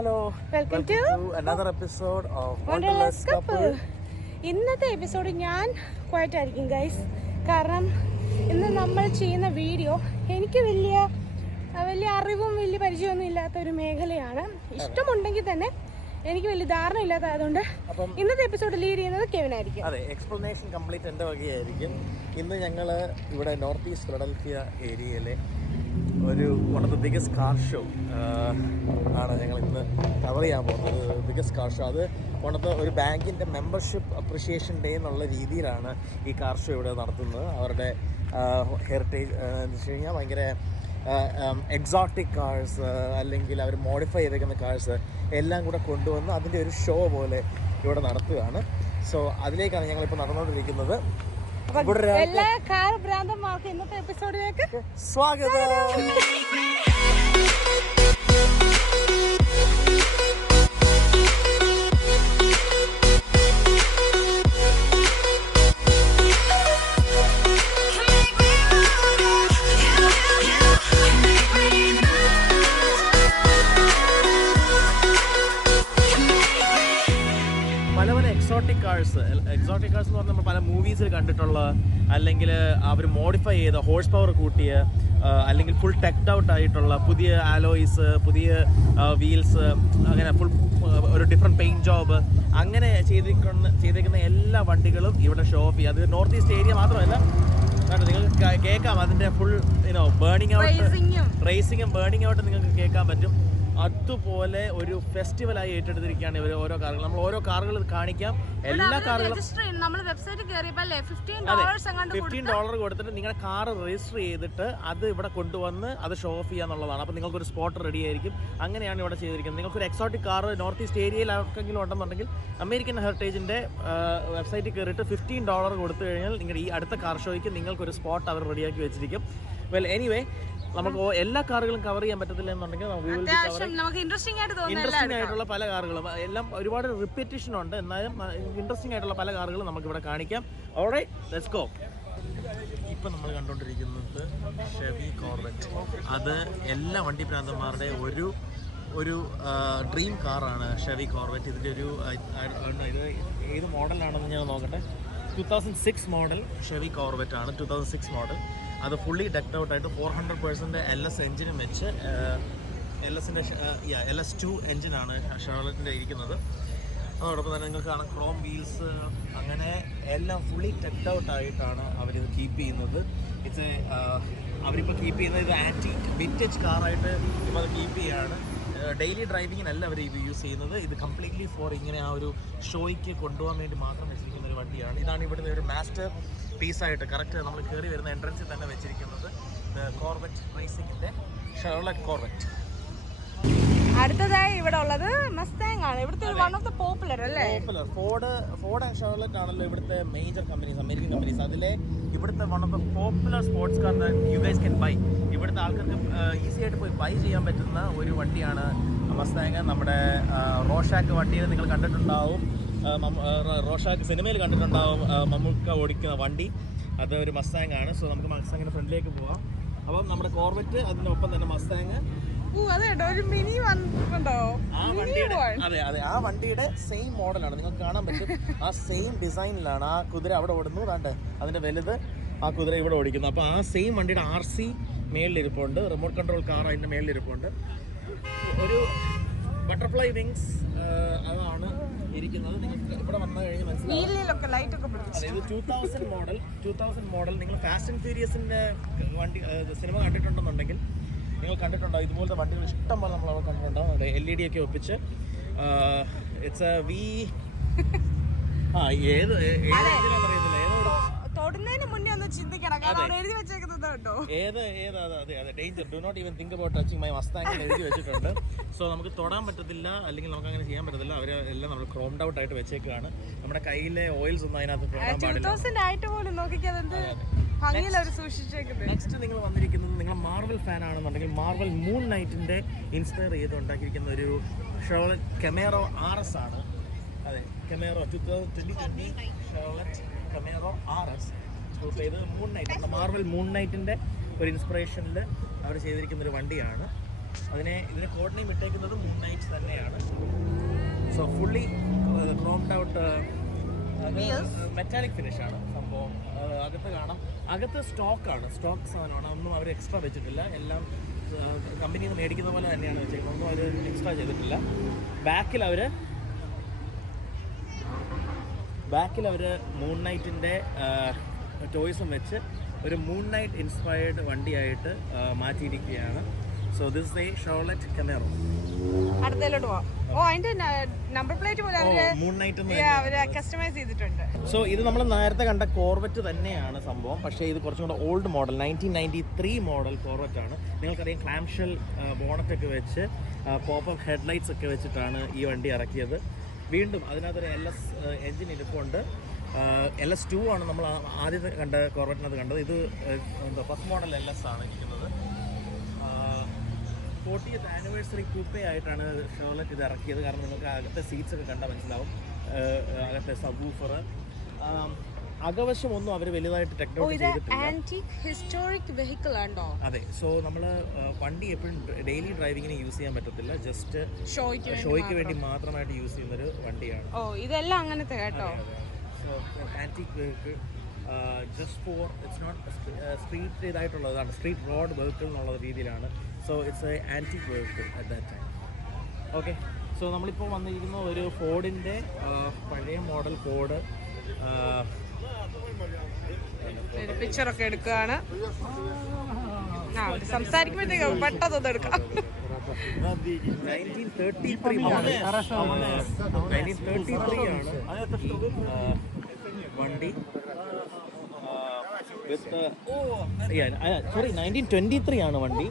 Hello, welcome to another episode of Wanderlust Couple. ഇന്നത്തെ episode ഞാൻ ക്വയറ്റായിരിക്കും ഗൈസ്. കാരണം ഇന്ന് നമ്മൾ ചെയ്യുന്ന വീഡിയോ എനിക്ക് വലിയ അറിവും വലിയ പരിചയമൊന്നും ഇല്ലാത്ത ഒരു മേഖലയാണ്. ഇഷ്ടമുണ്ടെങ്കിൽ തന്നെ എനിക്ക് വലിയ ധാരണ ഇല്ലാത്തതുകൊണ്ട് ഇന്നത്തെ എപ്പിസോഡ് ലീഡ് ചെയ്യുന്നത് കെവിൻ ആയിരിക്കും. അതെ, എക്സ്പ്ലനേഷൻ കംപ്ലീറ്റ് എൻ്റെ വകയായിരിക്കും. ഇന്ന് ഞങ്ങൾ ഇവിടെ നോർത്ത് ഈസ്റ്റ് ഫിലഡൽഫിയ ഏരിയയിലെ one of the biggest car show ആണ് ഞങ്ങൾ ഇന്ന് കവർ ചെയ്യാൻ പോകുന്നത്. ബിഗസ്റ്റ് കാർ ഷോ, അത് ഒരു ബാങ്കിൻ്റെ മെമ്പർഷിപ്പ് അപ്രിഷിയേഷൻ ഡേ എന്നുള്ള രീതിയിലാണ് ഈ കാർ ഷോ ഇവിടെ നടത്തുന്നത്. അവരുടെ ഹെറിറ്റേജ് എന്ന് വെച്ച് കഴിഞ്ഞാൽ ഭയങ്കര എക്സോട്ടിക് കാർസ് അല്ലെങ്കിൽ അവർ മോഡിഫൈ ചെയ്തേക്കുന്ന കാർസ് എല്ലാം കൂടെ കൊണ്ടുവന്ന് അതിൻ്റെ ഒരു ഷോ പോലെ ഇവിടെ നടത്തുകയാണ്. സോ അതിലേക്കാണ് ഞങ്ങളിപ്പോൾ നടന്നുകൊണ്ടിരിക്കുന്നത്. എല്ലാ കാർ ഭ്രാന്തന്മാർക്ക് ഇന്നത്തെ എപ്പിസോഡിലേക്ക് സ്വാഗതം. എക്സോട്ടിക് കാർസ് എന്ന് പറഞ്ഞാൽ നമ്മൾ പല മൂവീസിൽ കണ്ടിട്ടുള്ള, അല്ലെങ്കിൽ അവർ മോഡിഫൈ ചെയ്ത ഹോഴ്സ് പവർ കൂട്ടിയ, അല്ലെങ്കിൽ ഫുൾ ടെക്ഡ് ഔട്ട് ആയിട്ടുള്ള പുതിയ ആലോയ്സ്, പുതിയ വീൽസ്, അങ്ങനെ ഫുൾ ഒരു ഡിഫറെൻറ്റ് പെയിൻറ്റ് ജോബ്, അങ്ങനെ ചെയ്തേക്കുന്ന എല്ലാ വണ്ടികളും ഇവിടെ ഷോ ഓഫ് ചെയ്യും. അത് നോർത്ത് ഈസ്റ്റ് ഏരിയ മാത്രമല്ല, നിങ്ങൾക്ക് കേൾക്കാം അതിൻ്റെ ഫുൾ ബേണിംഗ് ഔട്ട്, റേസിങ്ങും ബേണിംഗ് ഔട്ട് നിങ്ങൾക്ക് കേൾക്കാൻ പറ്റും. അതുപോലെ ഒരു ഫെസ്റ്റിവലായി ഏറ്റെടുത്തിരിക്കുകയാണ് ഇവർ ഓരോ കാറുകൾ. നമ്മൾ ഓരോ കാറുകൾ കാണിക്കാം. എല്ലാ കാറുകളും $15 കൊടുത്തിട്ട് നിങ്ങളുടെ കാർ രജിസ്റ്റർ ചെയ്തിട്ട് അത് ഇവിടെ കൊണ്ടുവന്ന് അത് ഷോ ഓഫ് ചെയ്യാന്നുള്ളതാണ്. അപ്പോൾ നിങ്ങൾക്കൊരു സ്പോട്ട് റെഡി ആയിരിക്കും. അങ്ങനെയാണ് ഇവിടെ ചെയ്തിരിക്കുന്നത്. നിങ്ങൾക്കൊരു എക്സോട്ടിക് കാർ നോർത്ത് ഈസ്റ്റ് ഏരിയയിൽ ആർക്കെങ്കിലും ഉണ്ടെന്നുണ്ടെങ്കിൽ അമേരിക്കൻ ഹെറിറ്റേജിൻ്റെ വെബ്സൈറ്റിൽ കയറിയിട്ട് $15 കൊടുത്തു കഴിഞ്ഞാൽ നിങ്ങളുടെ ഈ അടുത്ത കാർ ഷോയ്ക്ക് നിങ്ങൾക്കൊരു സ്പോട്ട് അവർ റെഡിയാക്കി വെച്ചിരിക്കും. വെൽ, എനിവേ, നമുക്ക് എല്ലാ കാറുകളും കവർ ചെയ്യാൻ പറ്റത്തില്ല എന്നുണ്ടെങ്കിൽ ഇൻട്രസ്റ്റിംഗ് ആയിട്ടുള്ള പല കാറുകളും, എല്ലാം ഒരുപാട് റിപ്പീറ്റേഷൻ ഉണ്ട്, എന്നാലും ഇൻട്രസ്റ്റിംഗ് ആയിട്ടുള്ള പല കാറുകളും നമുക്ക് ഇവിടെ കാണിക്കാം. Alright, let's go. ഇപ്പം നമ്മൾ കണ്ടുകൊണ്ടിരിക്കുന്നത് ഷെവി കോർവെറ്റ്. അത് എല്ലാ വണ്ടി ഭ്രാന്തന്മാരുടെ ഒരു ഡ്രീം കാറാണ് ഷെവി കോർവെറ്റ്. ഇതിൻ്റെ ഇത് ഏത് മോഡലാണെന്ന് ഞാൻ നോക്കട്ടെ. 2006 മോഡൽ ഷെവി കോർവെറ്റ് ആണ്. 2006 മോഡൽ. അത് ഫുള്ളി ഡെക്ഡ് ഔട്ട് ആയിട്ട് 400% LS എഞ്ചിനും വെച്ച് LS2 എഞ്ചിനാണ് ഷെവർലെറ്റിൻ്റെ ഇരിക്കുന്നത്. അതോടൊപ്പം തന്നെ നിങ്ങൾക്ക് കാണാം ക്രോം വീൽസ്, അങ്ങനെ എല്ലാം ഫുള്ളി ഡെക്ഡ് ഔട്ട് ആയിട്ടാണ് അവരിത് കീപ്പ് ചെയ്യുന്നത്. അവരിപ്പോൾ കീപ്പ് ചെയ്യുന്നത് ഇത് ആൻറ്റീക് വിൻറ്റേജ് കാറായിട്ട് ഇപ്പോൾ അത് കീപ്പ് ചെയ്യുകയാണ്. ഡെയിലി ഡ്രൈവിങ്ങിനല്ല അവർ ഇത് യൂസ് ചെയ്യുന്നത്. ഇത് കംപ്ലീറ്റ്ലി ഫോർ ഇങ്ങനെ ആ ഒരു ഷോയ്ക്ക് കൊണ്ടുപോകാൻ വേണ്ടി മാത്രം വെച്ചിരിക്കുന്ന ഒരു വണ്ടിയാണ്. ഇതാണ് ഇവിടുന്ന് ഒരു മാസ്റ്റർ പീസായിട്ട് കറക്റ്റ് നമ്മൾ കയറി വരുന്ന എൻട്രൻസിൽ തന്നെ വെച്ചിരിക്കുന്നത് കോർവെറ്റ് റേസിംഗിൻ്റെ ഷെവർലെറ്റ് കോർവെറ്റ്. അടുത്തതായി ഇവിടെ ഉള്ളത് മസ്താങ് ആണ്. ഇവിടുത്തെ വൺ ഓഫ് ദ പോപ്പുലർ അല്ലേ? ഫോർഡ് ആൻഡ് ഷെവർലെറ്റ് ആണല്ലോ ഇവിടുത്തെ മേജർ കമ്പനീസ്, അമേരിക്കൻ കമ്പനീസ്. അതിലെ ഇവിടുത്തെ one of the popular sports car you guys can buy. ഇവിടുത്തെ ആൾക്കാർക്ക് ഈസി ആയിട്ട് പോയി ബൈ ചെയ്യാൻ പറ്റുന്ന ഒരു വണ്ടിയാണ് മസ്താങ്. നമ്മുടെ റോഷാക്ക് വണ്ടിയിൽ നിങ്ങൾ കണ്ടിട്ടുണ്ടാവും, റോഷാക്ക് സിനിമയിൽ കണ്ടിട്ടുണ്ടാവും, മമ്മൂക്ക ഓടിക്കുന്ന വണ്ടി. അത് ഒരു മസ്താങ് ആണ്. സോ നമുക്ക് മസ്താങ്ങിൻ്റെ ഫ്രണ്ടിലേക്ക് പോവാം. അപ്പം നമ്മുടെ കോർവെറ്റ്, അതിനൊപ്പം തന്നെ മസ്താങ്. ആ വണ്ടിയുടെ സെയിം മോഡലാണ്, നിങ്ങൾക്ക് കാണാൻ പറ്റും. ആ സെയിം ഡിസൈനിലാണ് ആ കുതിര അവിടെ ഓടുന്നു. താണ്ട് അതിന്റെ വലുത് ആ കുതിര ഇവിടെ ഓടിക്കുന്നു. അപ്പോൾ ആ സെയിം വണ്ടിയുടെ RC മേളിലിരിപ്പുണ്ട്, റിമോട്ട് കൺട്രോൾ കാർ അതിന്റെ മേളിലിരിപ്പുണ്ട്. ഒരു ബട്ടർഫ്ലൈ വിങ്സ് അതാണ് ഇരിക്കുന്നത്. നിങ്ങൾക്ക് ഇവിടെ വന്നു കഴിഞ്ഞാൽ മനസ്സിലാവും. ഇത് 2000 മോഡൽ. നിങ്ങൾ ഫാസ്റ്റ് ആൻഡ് ഫ്യൂരിയസിന്റെ വണ്ടി സിനിമ കണ്ടിട്ടുണ്ടെന്നുണ്ടെങ്കിൽ നിങ്ങൾ കണ്ടിട്ടുണ്ടാവും. ഇതുപോലത്തെ വണ്ടികൾ ഇഷ്ടം പോലെ നമ്മൾ അവിടെ കണ്ടിട്ടുണ്ടാവും. LED ഒക്കെ ഒപ്പിച്ച്. ഇറ്റ്സ് എ വി ഏത് അറിയത്തില്ല, തൊടുന്നതിന് മുന്നേ ഒന്ന് ചിന്തിക്കണം. എഴുതി വെച്ചേക്കുന്നത് കേട്ടോ, അതെ danger, do not even think about touching my Mustang എഴുതി വെച്ചിട്ടുണ്ട്. സോ നമുക്ക് തൊടാൻ പറ്റത്തില്ല, അല്ലെങ്കിൽ നമുക്ക് അങ്ങനെ ചെയ്യാൻ പറ്റത്തില്ല. അവരെല്ലാം നമ്മൾ ക്രോംഡ് ഔട്ട് ആയിട്ട് വെച്ചേക്കാണ്. നമ്മുടെ കയ്യിലെ ഓയിൽസ് ഒന്നും അതിനകത്ത് തൊടാൻ പാടില്ല. നെക്സ്റ്റ് നിങ്ങൾ വന്നിരിക്കുന്നത്, നിങ്ങൾ മാർവൽ ഫാൻ ആണെന്നുണ്ടെങ്കിൽ മാർവൽ മൂൺ നൈറ്റിന്റെ ഇൻസ്പയർ ചെയ്ത് ഉണ്ടാക്കിയിരിക്കുന്ന ഒരു ഷെവർലെറ്റ് കമേറോ RS ആണ്. അതെ, കമേറോ 2020 ഷെവർലെറ്റ് കമേറോ RS. ഇത് മൂൺ നൈറ്റ്, മാർവൽ മൂൺ നൈറ്റിന്റെ ഒരു ഇൻസ്പിറേഷനിൽ അവർ ചെയ്തിരിക്കുന്ന ഒരു വണ്ടിയാണ്. ഇതിന് കോഡ് നെയിം ഇട്ടേക്കുന്നത് മൂൺ നൈറ്റ് തന്നെയാണ്. So fully chromed out metallic finish ആണ് സംഭവം. അകത്ത് കാണാം, അകത്ത് സ്റ്റോക്ക് സാധനമാണ്, ഒന്നും അവർ എക്സ്ട്രാ വെച്ചിട്ടില്ല. എല്ലാം കമ്പനിയിൽ നിന്ന് മേടിക്കുന്ന പോലെ തന്നെയാണ് വെച്ചേക്കുന്നത്, ഒന്നും അവർ എക്സ്ട്രാ ചെയ്തിട്ടില്ല. ബാക്കിൽ അവർ മൂൺ നൈറ്റിൻ്റെ ടോയ്സും വെച്ച് ഒരു മൂൺ നൈറ്റ് ഇൻസ്പയർഡ് വണ്ടിയായിട്ട് മാറ്റിയിരിക്കുകയാണ്. സോ ദിസ് ദേ ഷോർലെറ്റ് കമേറോ. അടുത്തതിലോട്ട് പോവാം. അതിന്റെ നമ്പർ പ്ലേറ്റ് പോലെ മൂൺ നൈറ്റ് കസ്റ്റമൈസ് ചെയ്തിട്ടുണ്ട്. സോ ഇത് നമ്മൾ നേരത്തെ കണ്ട കോർവെറ്റ് തന്നെയാണ് സംഭവം, പക്ഷേ ഇത് കുറച്ചും കൂടെ ഓൾഡ് മോഡൽ 1993 മോഡൽ കോർവെറ്റ് ആണ്. നിങ്ങൾക്കറിയാം ക്ലാംഷെൽ ബോണറ്റൊക്കെ വെച്ച് പോപ്പപ്പ് ഹെഡ്ലൈറ്റ്സ് ഒക്കെ വെച്ചിട്ടാണ് ഈ വണ്ടി ഇറക്കിയത്. വീണ്ടും അതിനകത്തൊരു LS എൻജിൻ ഇരിപ്പുണ്ട്. LS2 ആണ് നമ്മൾ ആദ്യത്തെ കണ്ട കോർവെറ്റിനകത്ത് കണ്ടത്. ഇത് ഫസ്റ്റ് മോഡൽ LS ആണ് ഇരിക്കുന്നത്. 40th ആനിവേഴ്സറി കൂപ്പേ ആയിട്ടാണ് ഷോർലെറ്റ് ഇത് ഇറക്കിയത്. കാരണം നിങ്ങൾക്ക് അകത്തെ സീറ്റ്സ് ഒക്കെ കണ്ടാൽ മനസ്സിലാവും. അകത്തെ സബ്വൂഫർ, അകവശം ഒന്നും അവർ വലുതായിട്ട് ടെക്നോളജി ചെയ്തിട്ടില്ല. അതെ. സോ നമ്മൾ വണ്ടി എപ്പോഴും ഡെയിലി ഡ്രൈവിങ്ങിന് യൂസ് ചെയ്യാൻ പറ്റത്തില്ല, ജസ്റ്റ് ഷോയ്ക്ക് വേണ്ടി മാത്രമായിട്ട് യൂസ് ചെയ്യുന്നൊരു വണ്ടിയാണ്. ഇതെല്ലാം അങ്ങനത്തെ കേട്ടോ. So antique vehicle, just for it's not street ഇതായിട്ടുള്ളതാണ്, സ്ട്രീറ്റ് റോഡ് വെഹിക്കിൾ എന്നുള്ള രീതിയിലാണ്. So it's a antique vehicle at that time. Okay. So നമ്മളിപ്പോൾ വന്നിരിക്കുന്ന ഒരു ഫോർഡിൻ്റെ പഴയ മോഡൽ ഫോർഡ് പിക്ചറൊക്കെ എടുക്കുകയാണ്. സംസാരിക്കുമ്പോഴത്തേക്ക് പെട്ടെന്ന് എടുക്കാം. 1933 മോഡൽ, 1933 ആണ് വണ്ടി. 1923 ആണ് വണ്ടി.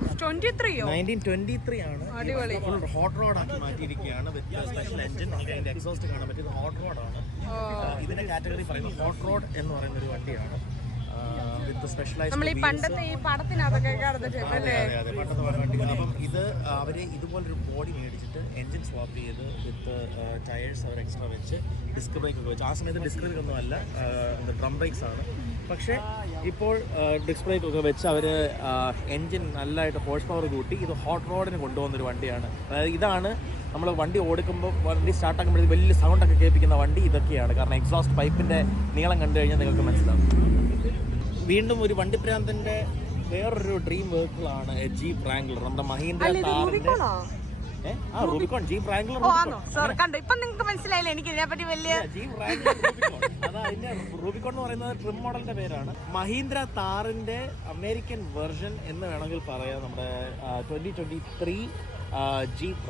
1923 ആണ്. ഫുൾ ഹോട്ട് റോഡ് ആക്കി മാറ്റിയിരിക്കുകയാണ് വിത്ത് സ്പെഷ്യൽ എൻജിൻ. നമുക്ക് അതിന്റെ എക്സോസ്റ്റ് കാണാൻ പറ്റും. ഇത് ഹോട്ട് റോഡാണ്. ഇതിന്റെ കാറ്റഗറി പറയുന്നത് ഹോട്ട് റോഡ് എന്ന് പറയുന്ന ഒരു വണ്ടിയാണ്. പണ്ടത്തെ ഈ പടത്തിനകത്തൊക്കെ വണ്ടി. അപ്പം ഇത് അവര് ഇതുപോലൊരു ബോഡി മേടിച്ചിട്ട് എൻജിൻ സ്വാപ്പ് ചെയ്ത് വിത്ത് ടയേഴ്സ് അവർ എക്സ്ട്രാ വെച്ച് ഡിസ്ക് ബ്രേക്ക് ഒക്കെ വെച്ച്. ആ സമയത്ത് ഡിസ്ക് ബ്രേക്ക് ഒന്നും അല്ല, ഡ്രം ബ്രേക്സ് ആണ്. പക്ഷേ ഇപ്പോൾ ഡിസ്ക് ബ്രേക്ക് ഒക്കെ വെച്ച് അവർ എൻജിൻ നല്ലതായിട്ട് ഹോഴ്സ് പവർ കൂട്ടി ഇത് ഹോട്ട് റോഡിന് കൊണ്ടുപോകുന്നൊരു വണ്ടിയാണ്. അതായത് ഇതാണ് നമ്മൾ വണ്ടി ഓടിക്കുമ്പോൾ, വണ്ടി സ്റ്റാർട്ടാക്കുമ്പോഴത്തേക്ക് വലിയ സൗണ്ടൊക്കെ കേൾപ്പിക്കുന്ന വണ്ടി ഇതൊക്കെയാണ്. കാരണം എക്സോസ്റ്റ് പൈപ്പിൻ്റെ നീളം കണ്ടു കഴിഞ്ഞാൽ നിങ്ങൾക്ക് മനസ്സിലാവും. വീണ്ടും ഒരു വണ്ടിപ്രാന്തന്റെ വേറൊരു ഡ്രീം വെഹിക്കിളാണ് ജീപ്പ് റാംഗ്ലർ. നമ്മുടെ മഹീന്ദ്ര താറിന്റെ റൂബിക്കോൺ ജീപ്പ് റാംഗ്ലർ. അതിന്റെ റൂബിക്കോൺ എന്ന് പറയുന്നത് ട്രിം മോഡലിന്റെ പേരാണ്. മഹീന്ദ്ര താറിന്റെ അമേരിക്കൻ വെർഷൻ എന്ന് വേണമെങ്കിൽ പറയാം. നമ്മുടെ 2023 ജീപ്പ്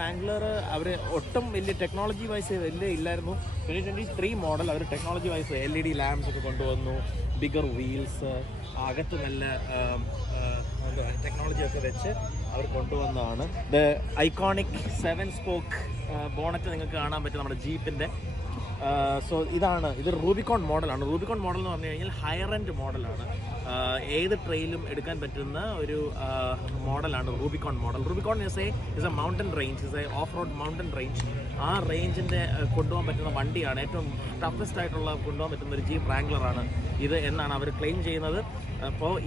റാംഗ്ലർ അവർ ഒട്ടും വലിയ ടെക്നോളജി വൈസ് വലിയ ഇല്ലായിരുന്നു. 2023 മോഡൽ അവർ ടെക്നോളജി വൈസ് LED ലാംപ്സ് ഒക്കെ കൊണ്ടുവന്നു, ബിഗർ വീൽസ്, അകത്ത് നല്ല ടെക്നോളജി ഒക്കെ വെച്ച് അവർ കൊണ്ടുവന്നതാണ്. ദ ഐക്കോണിക് 7 സ്പോക്ക് ബോണറ്റ് നിങ്ങൾക്ക് കാണാൻ പറ്റും നമ്മുടെ ജീപ്പിൻ്റെ. സോ ഇത് റൂബിക്കോൺ മോഡലാണ്. റൂബിക്കോൺ മോഡൽ എന്ന് പറഞ്ഞു കഴിഞ്ഞാൽ ഹയർ എൻഡ് മോഡലാണ്. ഏത് ട്രെയിലും എടുക്കാൻ പറ്റുന്ന ഒരു മോഡലാണ് Rubicon model. Rubicon is A mountain range, is A off road mountain range. ആ റേഞ്ചിൻ്റെ കൊണ്ടുപോകാൻ പറ്റുന്ന വണ്ടിയാണ്. ഏറ്റവും ടഫസ്റ്റ് ആയിട്ടുള്ള കൊണ്ടുപോകാൻ പറ്റുന്ന ഒരു ജീപ്പ് റാംഗ്ലറാണ് ഇത് എന്നാണ് അവർ ക്ലെയിം ചെയ്യുന്നത്.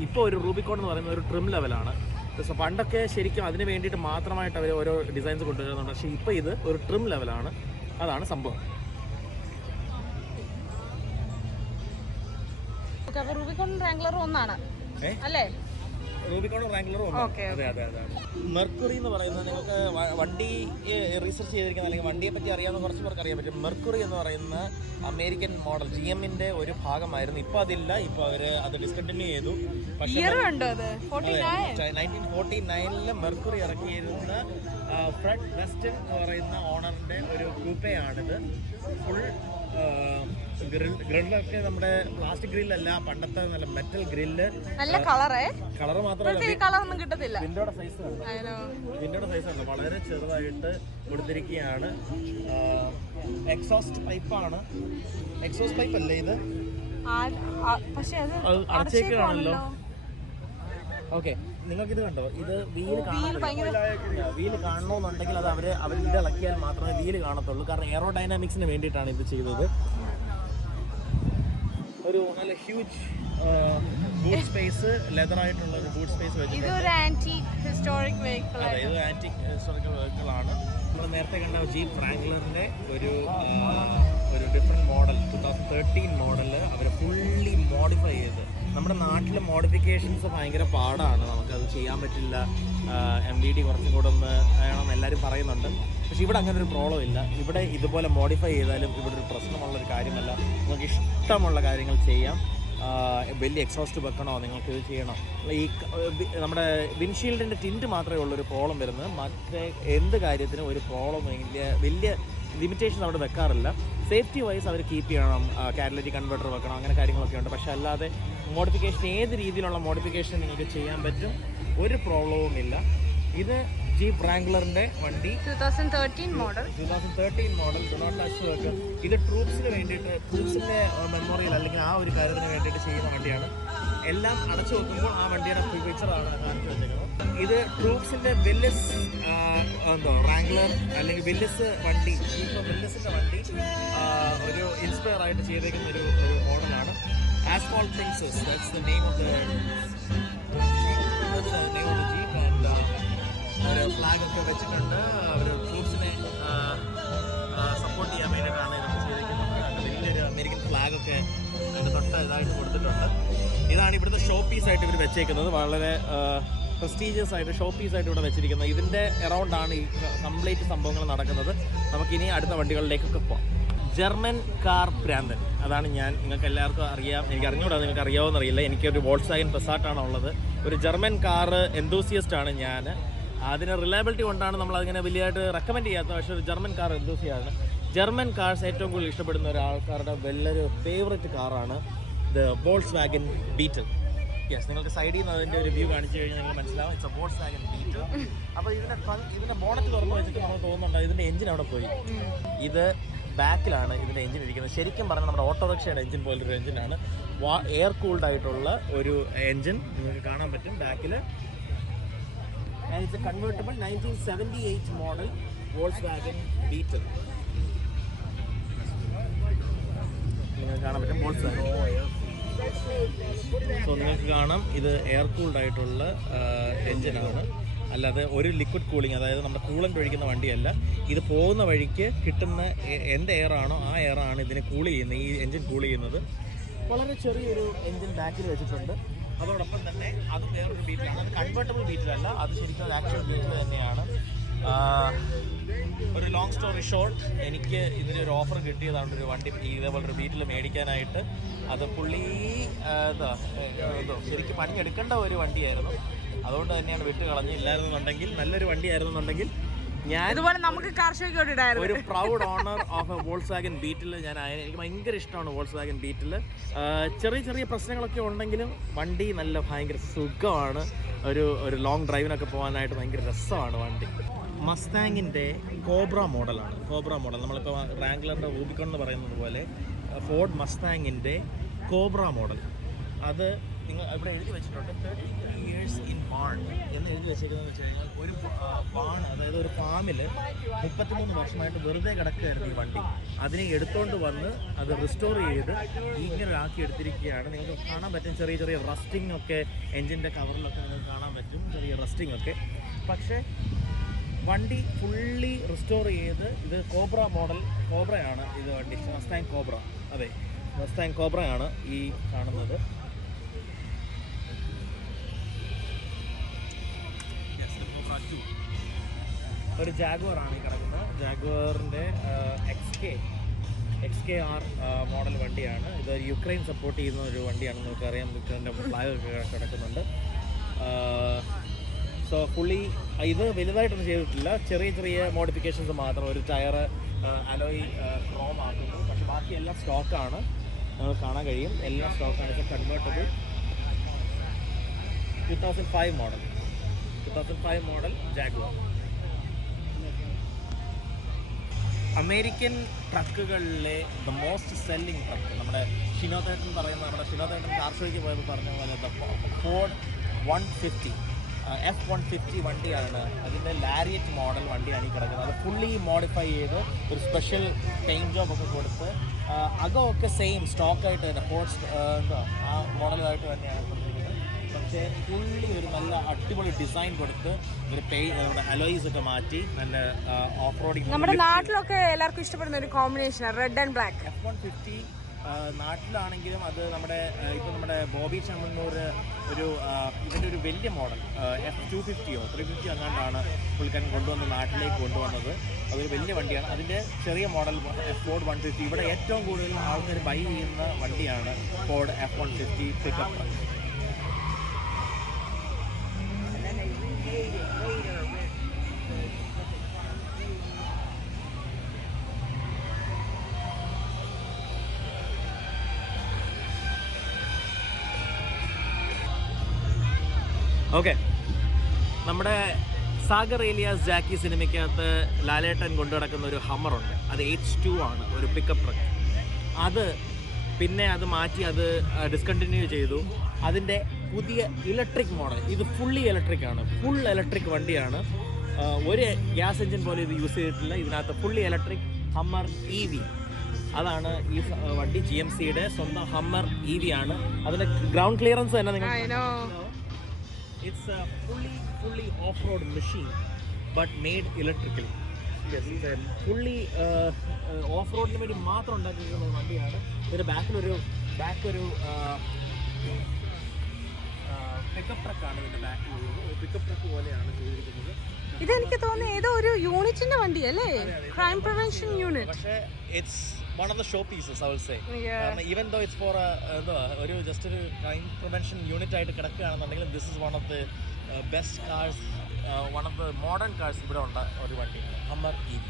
ഇപ്പോൾ ഒരു റൂബിക്കോൺ എന്ന് പറയുന്നത് ഒരു ട്രിം ലെവലാണ്. സോ പണ്ടൊക്കെ ശരിക്കും അതിന് വേണ്ടിയിട്ട് മാത്രമായിട്ട് അവർ ഓരോ ഡിസൈൻസ് കൊണ്ടുവരുന്നുണ്ട്. പക്ഷേ ഇപ്പോൾ ഇത് ഒരു ട്രിം ലെവലാണ്. അതാണ് സംഭവം. റൂബിക്കോൺ റാംഗ്ലർ ഒന്നാണ് അല്ലേ? റൂബിക്കോൺ റാംഗ്ലർ അതെ. മെർക്കുറി എന്ന് പറയുന്നത് നിങ്ങൾക്ക് വണ്ടി റിസർച്ച് ചെയ്തിരിക്കുന്ന അല്ലെങ്കിൽ വണ്ടിയെ പറ്റി അറിയാവുന്ന കുറച്ച് പേർക്ക് അറിയാൻ പറ്റും. മെർക്കുറി എന്ന് പറയുന്ന അമേരിക്കൻ മോഡൽ GM-ന്റെ ഒരു ഭാഗമായിരുന്നു. ഇപ്പോൾ അതില്ല, ഇപ്പോൾ അവർ അത് ഡിസ്കണ്ടിന്യൂ ചെയ്തു. പക്ഷേ 1949 മെർക്കുറി ഇറക്കിയിരുന്ന ഫ്രെഡ് വെസ്റ്റൺ എന്ന് പറയുന്ന ഓണറിന്റെ ഒരു കൂപ്പയാണിത്. ഫുൾ ഗ്രില്ലൊക്കെ നമ്മുടെ പ്ലാസ്റ്റിക് ഗ്രില്ലല്ല, പണ്ടത്തെ നല്ല മെറ്റൽ ഗ്രില്ല്. നല്ല കളറ് മാത്രമല്ല വിൻഡോയുടെ സൈസ് ഉണ്ട്, വളരെ ചെറുതായിട്ട് കൊടുത്തിരിക്കുകയാണ്. എക്സോസ്റ്റ് പൈപ്പാണ്. എക്സോസ്റ്റ് പൈപ്പ് അല്ലേ ഇത്? അടച്ചേക്കാണല്ലോ. ഓക്കെ, നിങ്ങൾക്കിത് കണ്ടോ? ഇത് വീല് കാണണമെന്നുണ്ടെങ്കിൽ അത് അവർ ഇത് ഇളക്കിയാൽ മാത്രമേ വീല് കാണത്തുള്ളൂ. കാരണം എയറോഡൈനാമിക്സിന് വേണ്ടിയിട്ടാണ് ഇത് ചെയ്തത്. ഒരു നല്ല ഹ്യൂജ് ബൂട്ട് സ്പേസ് ലെതർ ആയിട്ടുള്ള ഒരു ബൂട്ട് സ്പേസ് വെച്ചിട്ടുണ്ട്. ഇതൊരു ആന്റി ഹിസ്റ്റോറിക് വെഹിക്കിൾ അതെ, ഇത് ആന്റി ഹിസ്റ്റോറിക്കൽ വെഹിക്കിളാണ്. നമ്മൾ നേരത്തെ കണ്ട ജീപ്പ് റാംഗ്ലറിന്റെ ഒരു ഡിഫറെന്റ് മോഡൽ 2013 മോഡൽ അവർ ഫുള്ളി മോഡിഫൈ ചെയ്ത്. നമ്മുടെ നാട്ടിലെ മോഡിഫിക്കേഷൻസ് ഭയങ്കര പാടാണ്, നമുക്കത് ചെയ്യാൻ പറ്റില്ല. MVD കുറച്ചും കൂടെ ഒന്ന് വേണമെന്ന് എല്ലാവരും പറയുന്നുണ്ട്. പക്ഷെ ഇവിടെ അങ്ങനെ ഒരു പ്രോബ്ലം ഇല്ല. ഇവിടെ ഇതുപോലെ മോഡിഫൈ ചെയ്താലും ഇവിടെ ഒരു പ്രശ്നമുള്ളൊരു കാര്യമല്ല. നമുക്ക് ഇഷ്ടമുള്ള കാര്യങ്ങൾ ചെയ്യാം. വലിയ എക്സോസ്റ്റ് വെക്കണോ, നിങ്ങൾക്ക് ഇത് ചെയ്യണോ, ഈ നമ്മുടെ വിൻഷീൽഡിൻ്റെ ടിൻറ്റ് മാത്രമേ ഉള്ളൊരു പ്രോബ്ലം വരുന്നത്. മറ്റേ എന്ത് കാര്യത്തിനും ഒരു പ്രോബ്ലം വലിയ ലിമിറ്റേഷൻ അവിടെ വെക്കാറില്ല. സേഫ്റ്റി വൈസ് അവർ കീപ്പ് ചെയ്യണം, കാറ്റലിറ്റിക് കൺവെർട്ടർ വെക്കണം, അങ്ങനെ കാര്യങ്ങളൊക്കെ ഉണ്ട്. പക്ഷേ അല്ലാതെ മോഡിഫിക്കേഷൻ ഏത് രീതിയിലുള്ള മോഡിഫിക്കേഷൻ നിങ്ങൾക്ക് ചെയ്യാൻ പറ്റും, ഒരു പ്രോബ്ലവും ഇല്ല. ഇത് ജീപ്പ് റാംഗ്ലറിന്റെ വണ്ടി 2013 മോഡൽ ഡു നോട്ട് ടച്ച് വെക്ക്. ഇത് ട്രൂപ്സിന് വേണ്ടിയിട്ട്, ട്രൂപ്സിന്റെ മെമ്മോറിയൽ അല്ലെങ്കിൽ ആ ഒരു കാര്യത്തിന് വേണ്ടിയിട്ട് ചെയ്യുന്ന വണ്ടിയാണ്. എല്ലാം അടച്ചു വെക്കുമ്പോൾ ആ വണ്ടിയുടെ പിക്ചറാണ് കാണിച്ചു വെച്ചേക്കുന്നത്. ഇത് ട്രൂപ്സിന്റെ വെല്ലിസ് റാംഗ്ലർ അല്ലെങ്കിൽ വെല്ലിസ് വണ്ടി, ഇപ്പോൾ വെല്ലിസിന്റെ വണ്ടി ഒരു ഇൻസ്പയർ ആയിട്ട് ചെയ്തേക്കുന്ന ഒരു മോഡലാണ്. Asphalt princess, that's the name of the jeep. And ഒരു ഫ്ലാഗ് ഒക്കെ വെച്ചിട്ടുണ്ട്. അവർ ട്രൂപ്സിനെ സപ്പോർട്ട് ചെയ്യാൻ വേണ്ടിയിട്ടാണ് ഇതൊക്കെ ചെയ്തിരിക്കുന്നത്. വലിയൊരു അമേരിക്കൻ ഫ്ലാഗൊക്കെ അതിൻ്റെ തൊട്ട് ഇതായിട്ട് കൊടുത്തിട്ടുണ്ട്. ഇതാണ് ഇവിടുത്തെ ഷോ പീസായിട്ട് ഇവർ വെച്ചേക്കുന്നത്. വളരെ പ്രസ്റ്റീജിയസ് ആയിട്ട് ഷോ പീസായിട്ട് ഇവിടെ വെച്ചിരിക്കുന്നത്. ഇതിൻ്റെ അറൗണ്ടാണ് ഈ കംപ്ലീറ്റ് സംഭവങ്ങൾ നടക്കുന്നത്. നമുക്കിനി അടുത്ത വണ്ടികളിലേക്കൊക്കെ പോകാം. ജർമ്മൻ കാർ ഭ്രാന്തൻ, അതാണ് ഞാൻ. നിങ്ങൾക്ക് എല്ലാവർക്കും അറിയാം, എനിക്ക് അറിഞ്ഞൂടാ, നിങ്ങൾക്ക് അറിയാവുന്ന അറിയില്ല. എനിക്കൊരു വോൾക്സ്വാഗൻ പസാട്ടാണ് ഉള്ളത്. ഒരു ജർമ്മൻ കാർ എന്തൂസിയസ്റ്റാണ് ഞാൻ. അതിന് റിലയബിലിറ്റി കൊണ്ടാണ് നമ്മളതിങ്ങനെ വലിയതായിട്ട് റെക്കമെൻഡ് ചെയ്യാത്തത്. പക്ഷേ ഒരു ജർമ്മൻ കാർ എന്തൂസിയാണ്. ജർമ്മൻ കാർസ് ഏറ്റവും കൂടുതൽ ഇഷ്ടപ്പെടുന്ന ഒരാൾക്കാരുടെ വലിയൊരു ഫേവറേറ്റ് കാറാണ് ദ വോൾക്സ്വാഗൻ ബീറ്റൽ. യെസ്, നിങ്ങൾക്ക് സൈഡിൽ നിന്ന് അതിൻ്റെ ഒരു വ്യൂ കാണിച്ചു കഴിഞ്ഞാൽ നിങ്ങൾക്ക് മനസ്സിലാവും. It's a Volkswagen Beetle. അപ്പോൾ ഇതിൻ്റെ ബോണറ്റ് തുറന്ന് വെച്ചിട്ട് നമുക്ക് തോന്നുന്നുണ്ട് ഇതിൻ്റെ എഞ്ചിൻ അവിടെ പോയി. ഇത് ബാക്കിലാണ് ഇതിൻ്റെ എഞ്ചിൻ ഇരിക്കുന്നത്. ശരിക്കും പറഞ്ഞാൽ നമ്മുടെ ഓട്ടോറിക്ഷയുടെ എഞ്ചിൻ പോലൊരു എഞ്ചിനാണ്. എയർ കൂൾഡ് ആയിട്ടുള്ള ഒരു എഞ്ചിൻ നിങ്ങൾക്ക് കാണാൻ പറ്റും ബാക്കിൽ. And it's a convertible 1978 model Volkswagen Beetle. നിങ്ങൾക്ക് കാണാൻ പറ്റും Volkswagen. സോ നിങ്ങൾക്ക് കാണാം ഇത് എയർ കൂൾഡ് ആയിട്ടുള്ള എഞ്ചിനാണ്. അല്ലാതെ ഒരു ലിക്വിഡ് കൂളിംഗ്, അതായത് നമ്മുടെ കൂളൻ്റ് ഒഴിക്കുന്ന വണ്ടിയല്ല. ഇത് പോകുന്ന വഴിക്ക് കിട്ടുന്ന എന്ത് എയർ ആണോ ആ എയർ ആണ് ഇതിനെ കൂൾ ചെയ്യുന്നത്, ഈ എഞ്ചിൻ കൂൾ ചെയ്യുന്നത്. വളരെ ചെറിയൊരു എഞ്ചിൻ ബാക്കിൽ വെച്ചിട്ടുണ്ട്. അതോടൊപ്പം തന്നെ അത് വേറൊരു ബീറ്റിലാണ്. അത് കൺവേർട്ടബിൾ ബീറ്റിലല്ല, അത് ശരിക്കും ഒരു ആക്ച്വൽ ബീറ്റിൽ തന്നെയാണ്. ഒരു ലോങ് സ്റ്റോറി ഷോർട്ട്, എനിക്ക് ഇതിനൊരു ഓഫർ കിട്ടിയതാണ് ഒരു വണ്ടി ഇതേപോലൊരു ബീറ്റിൽ മേടിക്കാനായിട്ട്. അത് പുള്ളി ശരിക്കും പണിയെടുക്കേണ്ട ഒരു വണ്ടിയായിരുന്നു. അതുകൊണ്ട് തന്നെയാണ് വിട്ട് കളഞ്ഞു. ഇല്ലായിരുന്നുണ്ടെങ്കിൽ നല്ലൊരു വണ്ടിയായിരുന്നുണ്ടെങ്കിൽ ഞാൻ ഇതുപോലെ നമുക്ക് കാർഷിക ഒരു പ്രൗഡ് ഓണർ ഓഫ് എ വോൾക്സ്വാഗൻ ബീറ്റിൽ ഞാൻ ആയത്. എനിക്ക് ഭയങ്കര ഇഷ്ടമാണ് വോൾക്സ്വാഗൻ ബീറ്റിൽ. ചെറിയ ചെറിയ പ്രശ്നങ്ങളൊക്കെ ഉണ്ടെങ്കിലും വണ്ടി നല്ല ഭയങ്കര സുഖമാണ്. ഒരു ലോങ് ഡ്രൈവിനൊക്കെ പോകാനായിട്ട് ഭയങ്കര രസമാണ് വണ്ടി. മസ്താങ്ങിൻ്റെ കോബ്ര മോഡലാണ്. കോബ്ര മോഡൽ നമ്മളിപ്പോൾ റാംഗ്ലറിൻ്റെ റൂബിക്കോൺ എന്ന് പറയുന്നത് പോലെ ഫോർഡ് മസ്താങ്ങിൻ്റെ കോബ്ര മോഡൽ. അത് നിങ്ങൾ ഇവിടെ എഴുതി വെച്ചിട്ടുണ്ട് 33 years in barn എന്ന് എഴുതി വെച്ചിരിക്കുന്നതെന്ന് വെച്ച് കഴിഞ്ഞാൽ ഒരു ബാൺ, അതായത് ഒരു ഫാമിൽ 33 വർഷമായിട്ട് വെറുതെ കിടക്കുകയായിരുന്നു ഈ വണ്ടി. അതിനെ എടുത്തുകൊണ്ട് വന്ന് അത് റിസ്റ്റോർ ചെയ്ത് ഇങ്ങനെ ആക്കി എടുത്തിരിക്കുകയാണ്. നിങ്ങൾക്ക് കാണാൻ പറ്റും ചെറിയ ചെറിയ റസ്റ്റിംഗ് ഒക്കെ എൻജിൻ്റെ കവറിലൊക്കെ നിങ്ങൾക്ക് കാണാൻ പറ്റും, ചെറിയ റസ്റ്റിംഗ് ഒക്കെ. പക്ഷേ വണ്ടി ഫുള്ളി റിസ്റ്റോർ ചെയ്ത്, ഇത് കോബ്ര മോഡൽ, കോബ്രയാണ് ഇത് വണ്ടി, മസ്താങ് കോബ്ര. അതെ, മസ്താങ് കോബ്രയാണ് ഈ കാണുന്നത്. ഒരു ജാഗ്വറാണ് ഈ കിടക്കുന്നത്. ജാഗ്വറിൻ്റെ XKR മോഡൽ വണ്ടിയാണ്. ഇത് യുക്രൈൻ സപ്പോർട്ട് ചെയ്യുന്ന ഒരു വണ്ടിയാണ്. നമുക്കറിയാം, യുക്രൈൻ്റെ ഫ്ലാഗ് ഒക്കെ കിടക്കുന്നുണ്ട്. സോ പുള്ളി ഇത് വലുതായിട്ടൊന്നും ചെയ്തിട്ടില്ല, ചെറിയ ചെറിയ മോഡിഫിക്കേഷൻസ് മാത്രം. ഒരു ടയർ അലോയ് ക്രോം ആക്കുന്നു. പക്ഷെ ബാക്കി എല്ലാം സ്റ്റോക്കാണ്, നമുക്ക് കാണാൻ കഴിയും, എല്ലാം സ്റ്റോക്കാണ്. ഇപ്പോൾ കൺവേർട്ടബിൾ 2005 മോഡൽ ജാഗ്വർ. അമേരിക്കൻ ട്രക്കുകളിലെ ദ മോസ്റ്റ് സെല്ലിംഗ് ട്രക്ക്, നമ്മുടെ ഷിനോതേട്ടൻ പറയുന്ന, നമ്മുടെ ഷിനോതേട്ടൻ കാർ ഷോയ്ക്ക് പോയപ്പോൾ പറഞ്ഞ പോലെ ദ ഫോർഡ് 150 F-150 വണ്ടിയാണ്. അതിൻ്റെ ലാരിയറ്റ് മോഡൽ വണ്ടിയാണ് ഈ കിടക്കുന്നത്. അത് ഫുള്ളി മോഡിഫൈ ചെയ്ത് ഒരു സ്പെഷ്യൽ പെയിൻറ്റ് ജോബ് ഒക്കെ കൊടുത്ത് അകമൊക്കെ സെയിം സ്റ്റോക്കായിട്ട് തന്നെ എന്താ ആ മോഡലായിട്ട് തന്നെയാണ് കൊടുത്തിരിക്കുന്നത്. പക്ഷേ ഫുള്ളി ഒരു നല്ല അടിപൊളി ഡിസൈൻ കൊടുത്ത് ഒരു നമ്മുടെ അലോയ്സ് ഒക്കെ മാറ്റി നല്ല ഓഫ് റോഡിങ്. നമ്മുടെ നാട്ടിലൊക്കെ എല്ലാവർക്കും ഇഷ്ടപ്പെടുന്ന ഒരു combination red and black. F-150 നാട്ടിലാണെങ്കിലും അത് നമ്മുടെ ഇപ്പോൾ നമ്മുടെ ബോബി ചമ്മന്നൂർ ഇതിൻ്റെ ഒരു വലിയ മോഡൽ F-250 350 അങ്ങാണ്ടാണ് പുള്ളിക്കാരൻ കൊണ്ടുവന്ന് നാട്ടിലേക്ക് കൊണ്ടുവന്നത്. അതൊരു വലിയ വണ്ടിയാണ്. അതിൻ്റെ ചെറിയ മോഡൽ Ford 150. ഇവിടെ ഏറ്റവും കൂടുതൽ ആൾക്കാർ ബൈ ചെയ്യുന്ന വണ്ടിയാണ് Ford F-150 പിക്കപ്പ്. ഓക്കെ, നമ്മുടെ സാഗർ ഏലിയാസ് ജാക്കി സിനിമയ്ക്കകത്ത് ലാലേട്ടൻ കൊണ്ടു നടക്കുന്ന ഒരു ഹമ്മറുണ്ട്. അത് H2 ആണ്, ഒരു പിക്കപ്പ് ട്രക്ക്. അത് പിന്നെ അത് മാറ്റി അത് ഡിസ്കണ്ടിന്യൂ ചെയ്തു. അതിൻ്റെ പുതിയ ഇലക്ട്രിക് മോഡൽ, ഇത് ഫുള്ളി ഇലക്ട്രിക് ആണ്, ഫുൾ ഇലക്ട്രിക് വണ്ടിയാണ്. ഒരു ഗ്യാസ് എഞ്ചിൻ പോലെ ഇത് യൂസ് ചെയ്തിട്ടില്ല. ഇതിനകത്ത് ഫുള്ളി ഇലക്ട്രിക് ഹമ്മർ EV, അതാണ് ഈ വണ്ടി. GMCയുടെ സ്വന്തം ഹമ്മർ EV ആണ്. അതിൻ്റെ ഗ്രൗണ്ട് ക്ലിയറൻസ് തന്നെ നിങ്ങൾ It's a fully off-road machine, but made electrically. Yes, it's a fully off-road വേണ്ടി മാത്രം ഉണ്ടാക്കിയിരിക്കുന്ന വണ്ടിയാണ്. ഇതിൻ്റെ ബാക്കൊരു പിക്കപ്പ് ട്രക്കാണ്. ഇതിൻ്റെ ബാക്കിലുള്ളത് ഒരു പിക്കപ്പ് ട്രക്ക് പോലെയാണ് ചെയ്തിരിക്കുന്നത്. ഇതെനിക്ക് തോന്നുന്നു ഏതോ ഒരു യൂണിറ്റിന്റെ വണ്ടി അല്ലേ, ക്രൈം പ്രിവെൻഷൻ യൂണിറ്റ്. പക്ഷേ it's one of the show pieces, I will say. Even though it's for just a crime prevention unit ആയിട്ട് കിടക്കുകയാണെന്നുണ്ടെങ്കിൽ this is one of the best cars, one of the modern cars ഇവിടെ ഉണ്ട് ഒരു വണ്ടിയാണ് Hummer EV.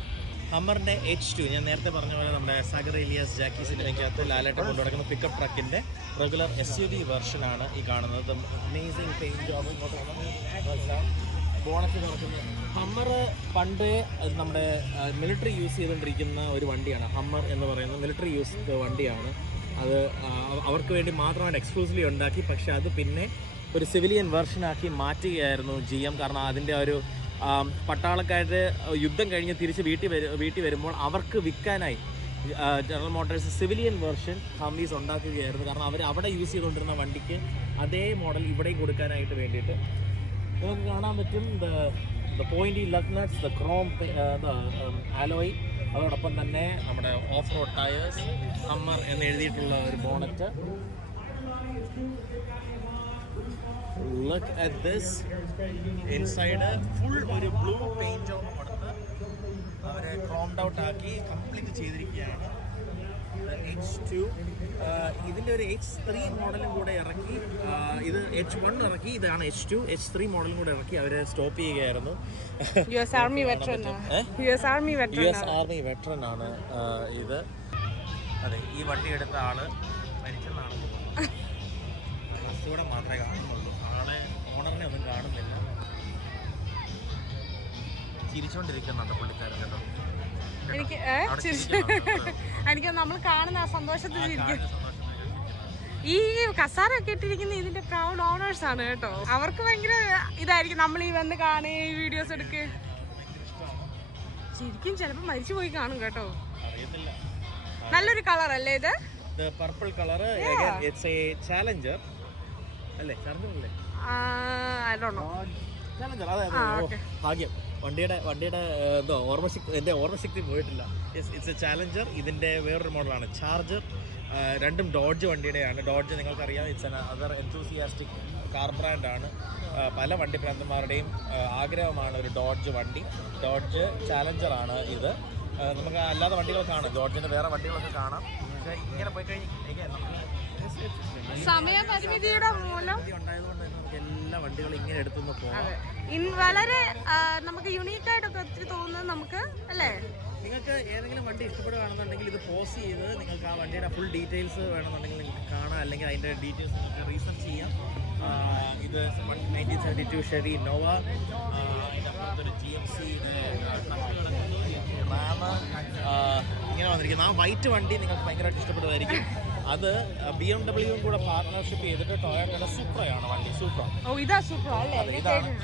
ഹമ്മറിൻ്റെ H2 ഞാൻ നേരത്തെ പറഞ്ഞ പോലെ നമ്മുടെ സാഗർ ഏലിയാസ് ജാക്കി സിനിമയ്ക്കകത്ത് ലാലേട്ടൻ കൊണ്ടു നടക്കുന്ന പിക്കപ്പ് ട്രക്കിൻ്റെ റെഗുലർ SUV വെർഷനാണ് ഈ കാണുന്നത്. അമേസിംഗ് പെയിൻറ്റ് ജോബ് ബോണറ്റ് തുറക്കുന്നത്. ഹമ്മർ പണ്ട് നമ്മുടെ മിലിറ്ററി യൂസ് ചെയ്തുകൊണ്ടിരിക്കുന്ന ഒരു വണ്ടിയാണ്. ഹമ്മർ എന്ന് പറയുന്നത് മിലിറ്ററി യൂസ് വണ്ടിയാണ്. അത് അവർക്ക് വേണ്ടി മാത്രമായിട്ട് എക്സ്ക്ലൂസീവ്ലി ഉണ്ടാക്കി. പക്ഷേ അത് പിന്നെ ഒരു സിവിലിയൻ വെർഷനാക്കി മാറ്റുകയായിരുന്നു GM. കാരണം അതിൻ്റെ ഒരു പട്ടാളക്കാർ യുദ്ധം കഴിഞ്ഞ് തിരിച്ച് വീട്ടിൽ വരുമ്പോൾ അവർക്ക് വിൽക്കാനായി ജനറൽ മോട്ടോഴ്സ് സിവിലിയൻ വെർഷൻ ഹമ്മീസ് ഉണ്ടാക്കുകയായിരുന്നു. കാരണം അവർ അവിടെ യൂസ് ചെയ്തുകൊണ്ടിരുന്ന വണ്ടിക്ക് അതേ മോഡൽ ഇവിടെയും കൊടുക്കാനായിട്ട് വേണ്ടിയിട്ട് നമുക്ക് കാണാൻ പറ്റും. the pointy lug nuts, the chrome alloy, അതോടൊപ്പം തന്നെ നമ്മുടെ ഓഫ് റോഡ് ടയേഴ്സ്, ഹമ്മർ എന്ന് എഴുതിയിട്ടുള്ള ഒരു bonnet. Look at this. Inside full ഒരു ബ്ലൂ പെയിന്റ് ജോബ് കൊടുത്ത് അവരെ ക്രോംഡ് ഔട്ട് ആക്കി കംപ്ലീറ്റ് ചെയ്തിരിക്കുകയാണ്. H2 ഇതിൻ്റെ ഒരു H3 മോഡലും കൂടെ ഇറക്കി. ഇത് H1 ഇറക്കി, ഇതാണ് H2. H3 മോഡലും കൂടെ ഇറക്കി അവർ സ്റ്റോപ്പ് ചെയ്യുകയായിരുന്നു. US ആർമി വെറ്ററൻ ആണ് ഇത്. അതെ, ഈ വണ്ടി എടുത്ത ആള് മരിച്ചെന്നാണ് വസ്തുവിടെ മാത്രമേ കാണുന്നുള്ളൂ. ആളെ ഓണറിനെ ഒന്നും കാണുന്നില്ല. ചിരിച്ചോണ്ടിരിക്കുന്നുണ്ട് പുള്ളിക്കാരൻ കേട്ടോ. എനിക്ക് നമ്മൾ കാണുന്ന സന്തോഷത്തിൽ ഈ കസാര ഒക്കെ ഇട്ടിരിക്കുന്ന ഇതിന്റെ പ്രൗഡ് ഓണേഴ്സ് ആണ് കേട്ടോ. അവർക്ക് ഭയങ്കര ഇതായിരിക്കും നമ്മൾ ഈ വന്ന് കാണുക, ഈ വീഡിയോസ് എടുക്കുക. ശരിക്കും ചിലപ്പോ മരിച്ചു പോയി കാണും കേട്ടോ. നല്ലൊരു കളർ അല്ലേ ഇത്? Purple colour. It's A Challenger അല്ലേ? I don't know. ചാലഞ്ചർ. അതെ, ഭാഗ്യം. വണ്ടിയുടെ എന്തോ എൻ്റെ ഓർമ്മശക്തി പോയിട്ടില്ല. It's A Challenger. ഇതിൻ്റെ വേറൊരു മോഡലാണ് ചാർജർ. രണ്ടും ഡോഡ്ജ് വണ്ടിയുടെയാണ്. ഡോഡ്ജ് നിങ്ങൾക്കറിയാം, ഇറ്റ്സ് അതർ എൻതൂസിയാസ്റ്റിക് കാർ ബ്രാൻഡാണ്. പല വണ്ടി ഭ്രാന്തന്മാരുടെയും ആഗ്രഹമാണ് ഒരു ഡോഡ്ജ് വണ്ടി. ഡോഡ്ജ് ചാലഞ്ചറാണ് ഇത്. നമുക്ക് അല്ലാതെ വണ്ടികൾ കാണാം, ഡോഡ്ജിൻ്റെ വേറെ വണ്ടികളൊക്കെ കാണാം. പക്ഷേ ഇങ്ങനെ പോയി കഴിഞ്ഞാൽ സമയപരിമിതിയുടെ മൂലം ഉണ്ടായതുകൊണ്ട് തന്നെ നമുക്ക് എല്ലാ വണ്ടികളും ഇങ്ങനെ എടുത്തുനിന്ന് പോകാം. വളരെ നമുക്ക് യുണീക്ക് ആയിട്ടൊക്കെ ഒത്തിരി തോന്നുന്നത് നമുക്ക് അല്ലേ. നിങ്ങൾക്ക് ഏതെങ്കിലും വണ്ടി ഇഷ്ടപ്പെടുകയാണെന്നുണ്ടെങ്കിൽ ഇത് പോസ് ചെയ്ത് നിങ്ങൾക്ക് ആ വണ്ടിയുടെ ഫുൾ ഡീറ്റെയിൽസ് വേണമെന്നുണ്ടെങ്കിൽ നിങ്ങൾക്ക് കാണാം, അല്ലെങ്കിൽ അതിൻ്റെ ഡീറ്റെയിൽസ് നിങ്ങൾക്ക് റീസെർച്ച് ചെയ്യാം. ഇത് 1972 ഷെറി നോവ, അതിൻ്റെ അപ്പുറത്തൊരു GMCയുടെ റാം ഇങ്ങനെ വന്നിരിക്കുന്നത്. ആ വൈറ്റ് വണ്ടി നിങ്ങൾക്ക് ഭയങ്കരമായിട്ട് ഇഷ്ടപ്പെടുമായിരിക്കും. അത് BMW കൂടെ പാർട്ണർഷിപ്പ് ചെയ്തിട്ട് ടൊയോട്ടയുടെ സൂപ്രയാണ് വണ്ടി. സൂപ്ര. ഓ ഇതാ സൂപ്പർ അല്ലേ?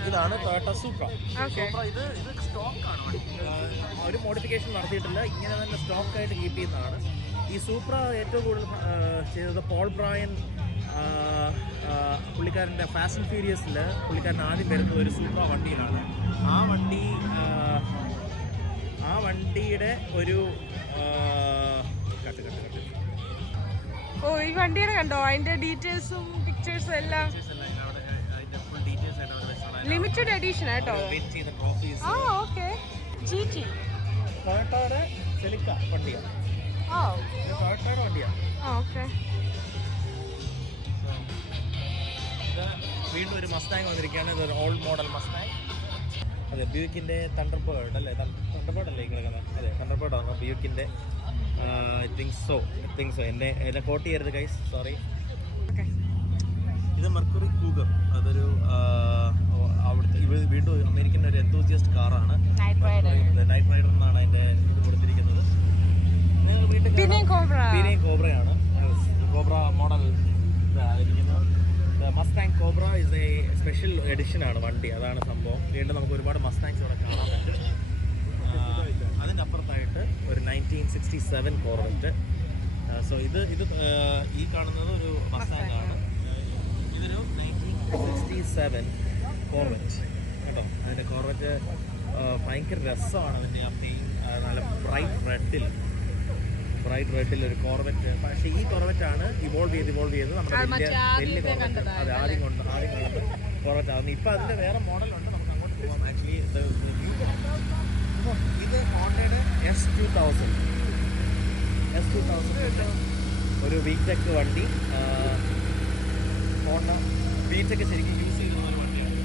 ഇതാണ് ടൊയോട്ട സൂപ്ര. സൂപ്ര ഇത് സ്റ്റോക്കാണ് വണ്ടി. ഒരു മോഡിഫിക്കേഷൻ നടത്തിയിട്ടില്ല, ഇങ്ങനെ തന്നെ സ്റ്റോക്കായിട്ട് കീപ്പ് ചെയ്യുന്നതാണ്. ഈ സൂപ്ര ഏറ്റവും കൂടുതൽ ചെയ്തത് പോൾ ബ്രയൻ, പുള്ളിക്കാരൻ്റെ ഫാസ്റ്റ് ആൻഡ് ഫ്യൂരിയസിൽ പുള്ളിക്കാരൻ ആദ്യം വരുന്നത് ഒരു സൂപ്ര വണ്ടിയിലാണ്. ആ വണ്ടിയുടെ ഒരു ഓ ഈ വണ്ടിയുടെ കണ്ടോ, അതിന്റെ ഡീറ്റെയിൽസും പിക്ചേഴ്സും എല്ലാം ലിമിറ്റഡ് എഡിഷൻ ആട്ടോ. ആ ഓക്കെ. GT ടൊയോട്ടയുടെ സെലിക്ക വണ്ടിയാണ്. ഓ ടൊയോട്ടയുടെ വണ്ടിയാണ്. ഓക്കെ. വീണ്ടും ഒരു മസ്താങ് വന്നിരിക്കുകയാണ്. ഇതൊരു ഓൾഡ് മോഡൽ മസ്താങ്. അതെ, ബ്യൂക്കിൻ്റെ തണ്ടർബേർഡ് അല്ലേ? തണ്ടർബേർഡ് അല്ലേ കിടക്കുന്നത്? അതെ, തണ്ടർബേർഡ് ആണ് ബ്യൂക്കിൻ്റെ. I think so. എന്നെ കോട്ട് ചെയ്യരുത് ഗൈസ്, സോറി. ഇത് മെർക്കുറി കൂഗർ. അതൊരു അവിടുത്തെ വീണ്ടും അമേരിക്കൻ്റെ ഒരു എന്തൂസിയസ്റ്റ് കാറാണ്. നൈറ്റ് റൈഡർ എന്നാണ് അതിൻ്റെ ഇത് കൊടുത്തിരിക്കുന്നത്. പിന്നെയും കോബ്രയാണ്. കോബ്ര മോഡൽ ഇരിക്കുന്നത്. Mustang cobra is A special edition ആണ് വണ്ടി. അതാണ് സംഭവം. വീണ്ടും നമുക്ക് ഒരുപാട് മസ്താങ്സ് ഇവിടെ കാണാൻ പറ്റും. അതിൻ്റെ അപ്പുറത്തായിട്ട് ഒരു 1967 കോർവെറ്റ്. സോ ഇത് ഈ കാണുന്നത് ഒരു മസ്താങ് ആണ്. ഇതൊരു 1967 കോർവെറ്റ് കേട്ടോ. അതിൻ്റെ കോർവെറ്റ് ഭയങ്കര രസമാണ്. അതിൻ്റെ ആ പെയിൻ നല്ല ബ്രൈറ്റ് റെഡിൽ ഒരു കോർവെറ്റ്. പക്ഷേ ഈ കോർവെറ്റാണ് ഇവോൾവ് ചെയ്ത് നമ്മുടെ വലിയ കോർവെറ്റ്. അത് ആദ്യം കണ്ടത് കോർവെറ്റ് ആകുന്നു. ഇപ്പം അതിൻ്റെ വേറെ മോഡലുണ്ട്, നമുക്ക് അങ്ങോട്ട് പോകാം. ആക്ച്വലി ഇത് ഹോണ്ടയുടെ S2000 ഒരു VTEC വണ്ടി. ഹോണ്ട VTEC ശരിക്കും യൂസ് ചെയ്യുന്ന ഒരു വണ്ടിയാണ്.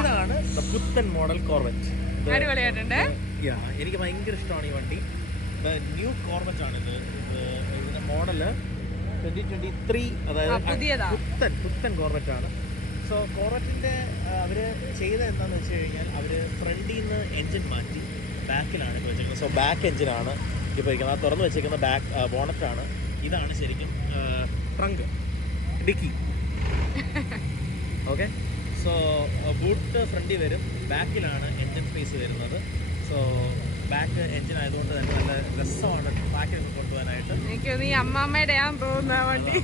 ഇതാണ് പുത്തൻ മോഡൽ കോർവെറ്റ്. എനിക്ക് ഭയങ്കര ഇഷ്ടമാണ് ഈ വണ്ടി. ന്യൂ കോർവെറ്റ് ആണ് ഇത്. ഇതിന്റെ മോഡല് 2023, അതായത് പുത്തൻ കോർവെറ്റ് ആണ്. സോ കോർവെറ്റിന്റെ അവര് ചെയ്ത എന്താന്ന് വെച്ച് കഴിഞ്ഞാൽ അവര് ഫ്രണ്ടിൽ നിന്ന് എൻജിൻ മാറ്റി ബാക്കിലാണ് ഇപ്പോൾ വെച്ചിരിക്കുന്നത്. സോ ബാക്ക് എൻജിനാണ് ഇപ്പോൾ ഇരിക്കുന്നത്. ആ തുറന്ന് വെച്ചിരിക്കുന്ന ബാക്ക് ബോണറ്റാണ്. ഇതാണ് ശരിക്കും trunk, dicky. Okay. So boot ഫ്രണ്ടിൽ വരും, ബാക്കിലാണ് എൻജിൻ സ്പേസ് വരുന്നത്. സോ ബാക്ക് എൻജിൻ ആയതുകൊണ്ട് തന്നെ നല്ല രസമാണ് ബാക്കിൽ കൊണ്ടുപോകാനായിട്ട്. എനിക്ക് അമ്മാമ്മയുടെ തോന്നുന്ന വണ്ടി.